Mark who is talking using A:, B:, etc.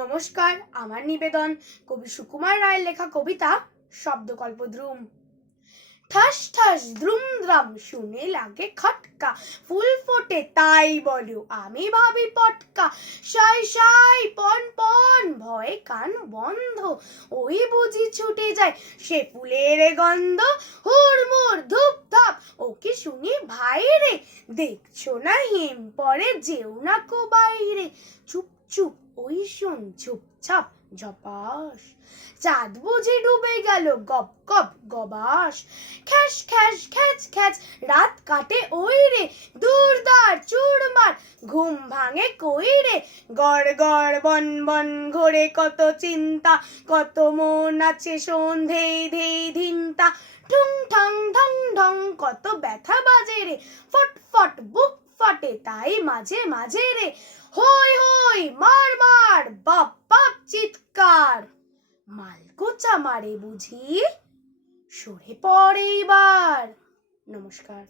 A: নমস্কার, আমার নিবেদন। কবি সুকুমার রায়ের লেখা কবিতা শব্দকল্প দ্রুম ঠাস ঠাস দ্রুম দ্রাম শুনে লাগে খটকা। ফুল ফোটে তাই বলো আমি ভাবি পটকা। সাই সাই, পন পন, ভয়ে কান বন্ধ। ওই বুঝি ছুটে যায় সে ফুলের গন্ধ। হুড়মুড় ধূপ ধাপ ওকে শুনি ভাই রে দেখছ না হিম পরে, যেও না কো বাইরে। চুপ চুপ শোন চুপচাপ ঝপাস চাঁদ বুঝি ডুবে গেল গপ গপ গবাস। খ্যাস খ্যাস খ্যাচ খ্যাচ রাত কাটে ওই রে, দূরদার চুরমার ঘুম ভাঙে কই রে? গড় গড় বন বন ঘোরে কত চিন্তা, কত মন আছে সন্ধে ধেই ধিনতা। ঠুং ঠং ঢং ঢং কত ব্যথা বাজে রে, ফট ফট বুক ফাটে তাই মাঝে মাঝে রে। হই হই মার বাপ বাপ চিৎকার। মালকোচা মারে বুঝি সরে পড়ে এবার নমস্কার।